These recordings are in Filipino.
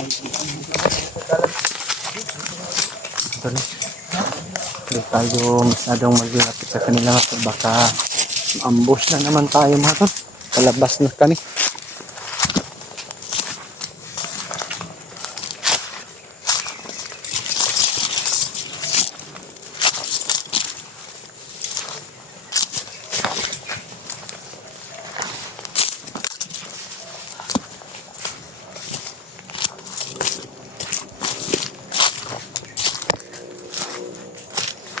Hindi tayo masyadong maglapit sa kanila mga tol. Baka ambush na naman tayo mga tol. Palabas na kami.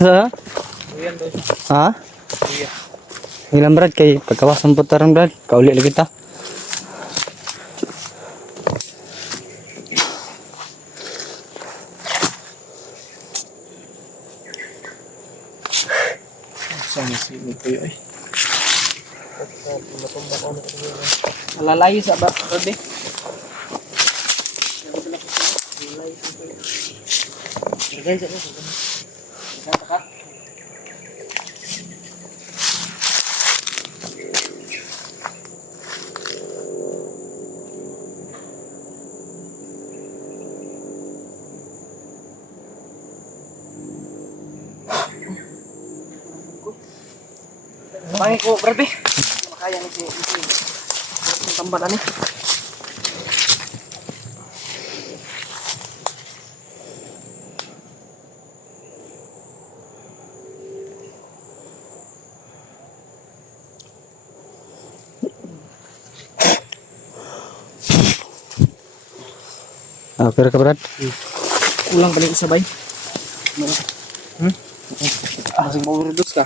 Ha? Ha? Ilang brad kay pagkawasan po tarang brad. Kauli lagi kita. Sama si Mikoy ay. Alalayo sa ba, Rode? Pangi ko, Brad, makaya ni si tambalan eh. Pero ka brad? Kulang pa rin isabay. Masing ma-overdose ka.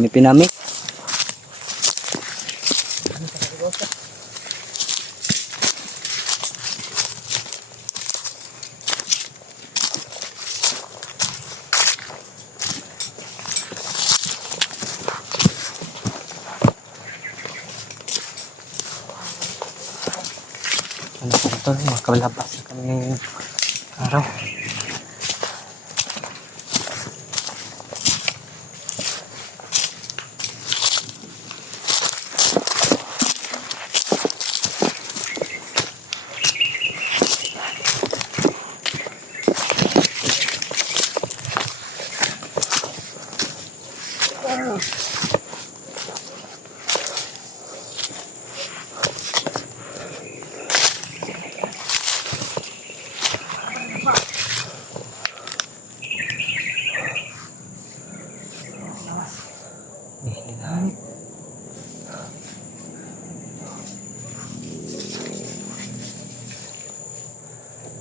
May pinamik. Ano po ito? Makalabas na kami ngayong araw.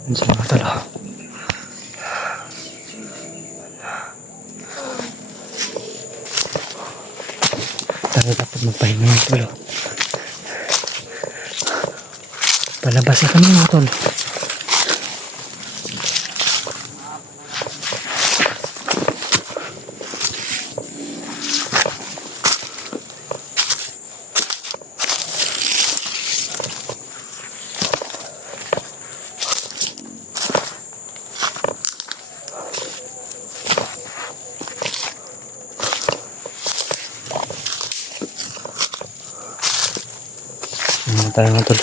Ano sa mga talo? Tayo dapat magpahinga ng talo. Palabas na kami mga tol. Tayo mga tol.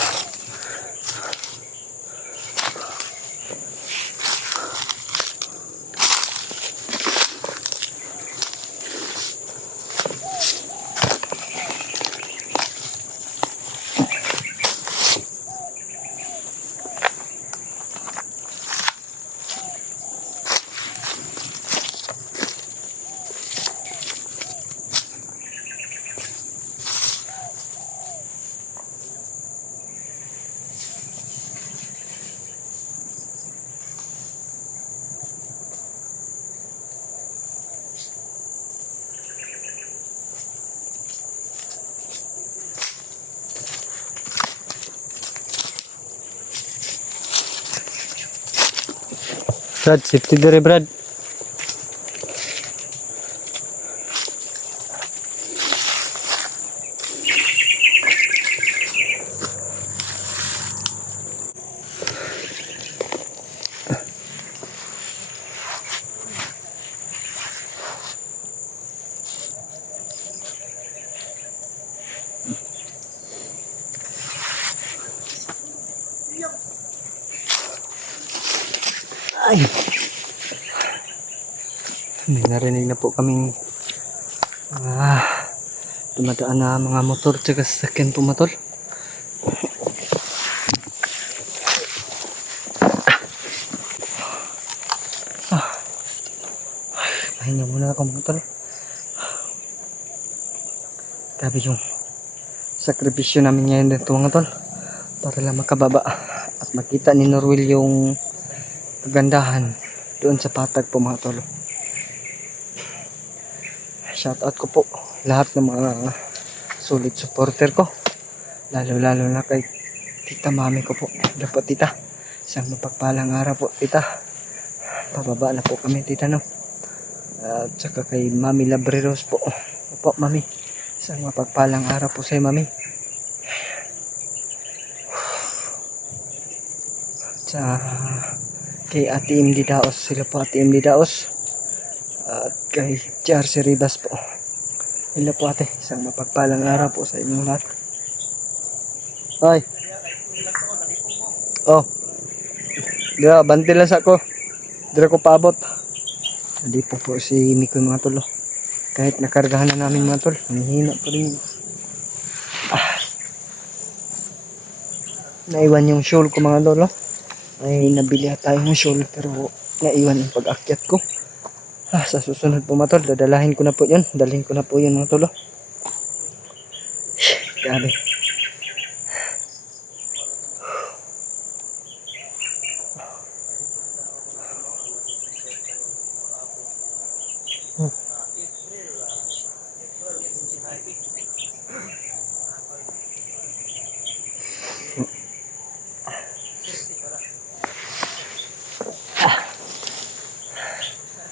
Brad, safety dire Brad. Ay. May narinig na po kaming dumadaan na mga motor tsaka sasakyan po mga tol. Pahinga muna ako mga tol. Grabe yung sakripisyo namin ngayon dito mga tol. Para lang makababa at makita ni Norwil yung kagandahan doon sa patag po mga tol. Shoutout ko po lahat ng mga solid supporter ko. Lalo na kay tita mami ko po. Dapat tita. Isang mapagpalang araw po tita. Pababa na po kami tita no. At saka kay Mami Labreros po. Opo mami. Isang mapagpalang araw po sa mami. Sa kay Ate MD Daos. Sila po Ate MD Daos. At kay Charcy Ribas po. Sila po ate. Isang mapagpalang araw po sa inyong lahat. Ay. Oh. Dira, banti lang sa ko. Dira ko paabot. Hindi po si Miko mga tol. Kahit nakargahan na namin mga tol. Nanghihina pa rin. Naiwan yung shawl ko mga tol. Ay nabili tayong shawl pero naiwan yung pag-akyat ko. Sa susunod po mga tol. Dadalahin ko na po yun. Dalhin ko na po yun mga tol. Grabe.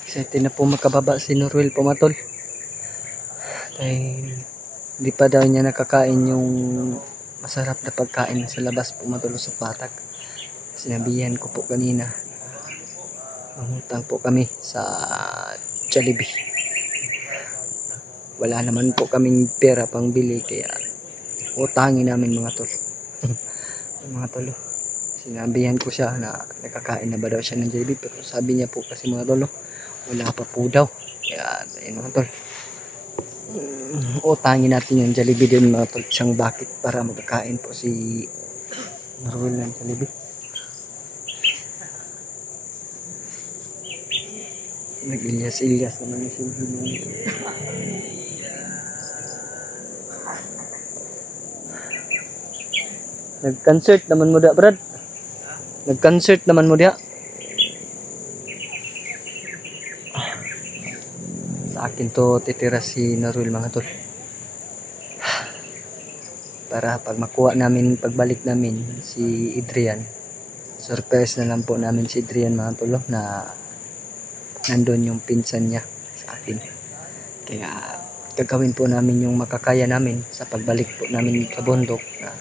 Excited na po makababa si Norwil po mga tol. Dahil hindi pa daw niya nakakain yung masarap na pagkain sa labas po mga tol sa patag. Sinabihan ko po kanina. Mangutang po kami sa Jollibee. Wala naman po kaming pera pang bili kaya utangin namin mga tol. Mga tol. Sinabihan ko siya na nakakain na ba daw siya ng Jollibee pero sabi niya po kasi mga tol wala pa po daw. Kaya ayun mga tol. Utangin natin yung Jollibee din mga tol. Siyang bakit para magkakain po si Norwil ng Jollibee. Nag-ilyas-ilyas naman yung silbi. Nag-concert naman mo da, Brad. Nag-concert naman mo da. Sa akin to titira si Norwil mga tol. Para pag makuha namin, pagbalik namin si Adrian, surprise na lang po namin si Adrian mga tol na nandun yung pinsan niya sa atin. Kaya gagawin po namin yung makakaya namin sa pagbalik po namin sa bundok na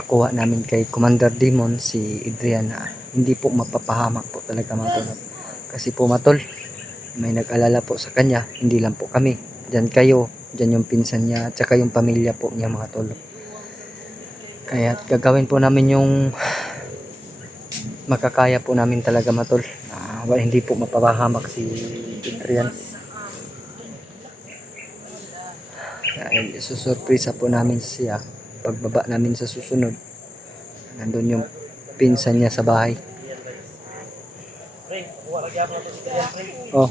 makuha namin kay Commander Demon si Adrian na hindi po mapapahamak po talaga mga tol. Kasi po mga tol, may nag-alala po sa kanya, hindi lang po kami. Diyan kayo, diyan yung pinsan niya, at saka yung pamilya po niya mga tol. Kaya gagawin po namin yung makakaya po namin talaga mga tol. Hindi po mapapahamak si Adrian. Dahil susurpresa po namin siya pagbaba namin sa susunod. Nandun yung pinsan niya sa bahay. Oh.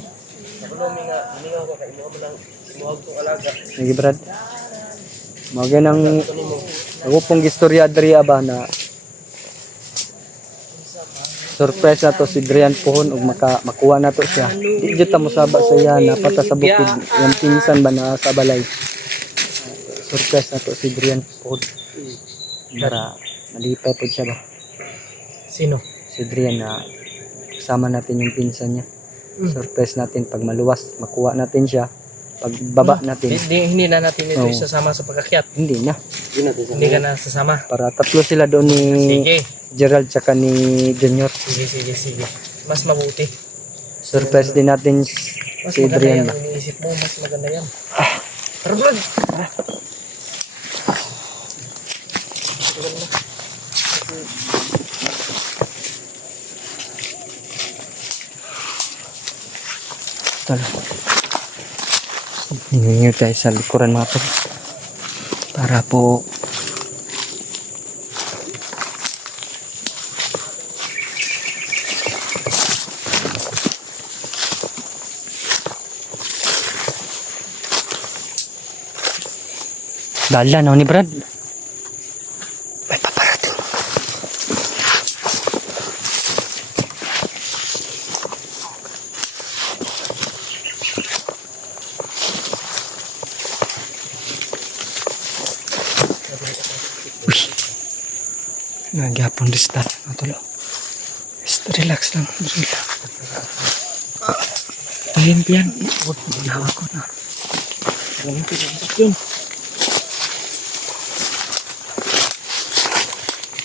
Sige Brad. Mga nang ako pong istorya diriya ba na surprise na to si Adrian pohon ug makuha na to siya. Di jud ta mosaba sa iya na pata sa bukid yung pinsan ba na sa balay. Surprise na to si Adrian pohon. Para malipay po siya ba. Sino? Si Adrian na kasama natin yung pinsan niya. Surprise natin pag maluwas, makuha natin siya. Pagbaba natin. Hindi na natin ito isasama sa pagkakyat. Hindi na. Hindi ka na sasama. Para tatlo sila doon ni Sige. Gerald tsaka ni Junior. Sige. Mas mabuti. Surprise din natin Mas si maganda Adrian yan. ba. Iniisip mo, mas maganda yan. Tara, Brad. Tala. Hiningil tayo sa likuran mga tol. Para po dala na ni Brad. May paparating. Uy. Nagyapon distal. Matulo. Just relax lang. Relax. Ayan yan. Huwag ginawa ko na. Yun.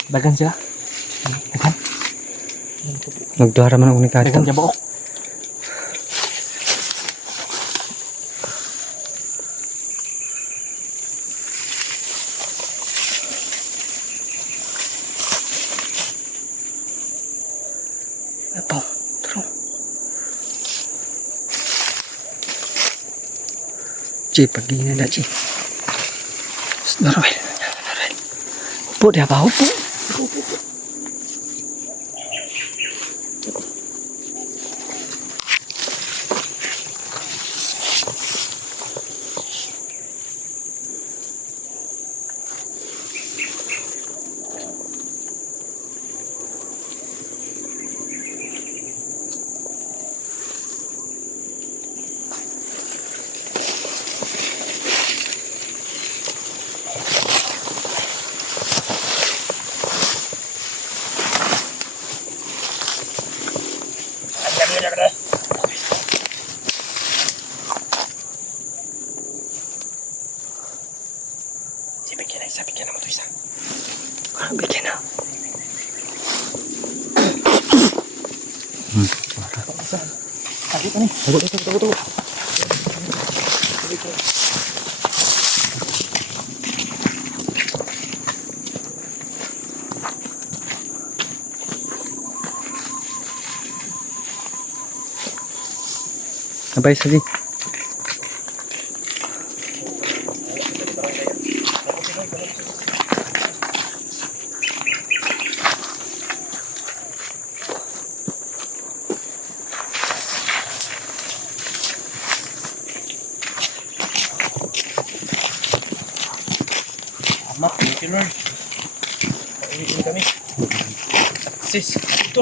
Dagan siya. Dagan. Nagduhara man ako ni Kata. Dagan siya ba? Apo. Taro. Ci, pagi na Ci. Naroy. Naroy. Upo dia ba? Upo. Bigyan naman ito isa. Bigyan na. Sakit ka ni. Tago. Abay, sige. Amat, thank you Lord. Pauwiin kami. Sis, ito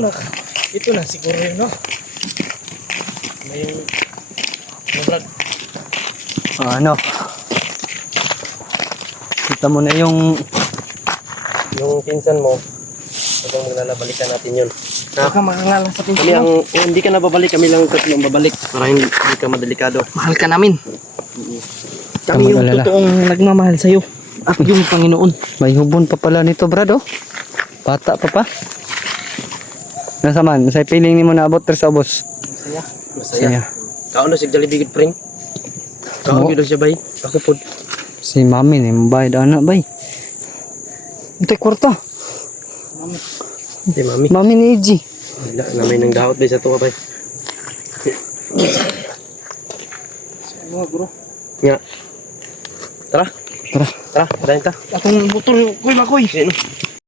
na siguro yun, no? May Brad. Ano? Kita mo na yung Pinsan mo, habang maglalabalikan natin yun. Huwag kang makakala sa Kami hindi ka na babalik, kami lang tatlo ang babalik para hindi ka madelikado. mahal ka namin. Kami yung Mag-alala. totoong nagmamahal sa'yo. At yung Panginoon. May hubon pa pala nito, Brad, oh. Bata pa. Nasa man, sa piling ni mo na abot sa ubos. Masaya. Kauno sig dalibigid pring. Kauno gyud siya bay. Ako pod. Si mami ni mbayad anak bay. Ito kwarta. Si mami. Mami ni Iji. Wala na may nang dahot bay sa tuwa bay. Mga bro. Nga. Tara. Tara. Tara, dahin ta. Akong butol, kuy makoy.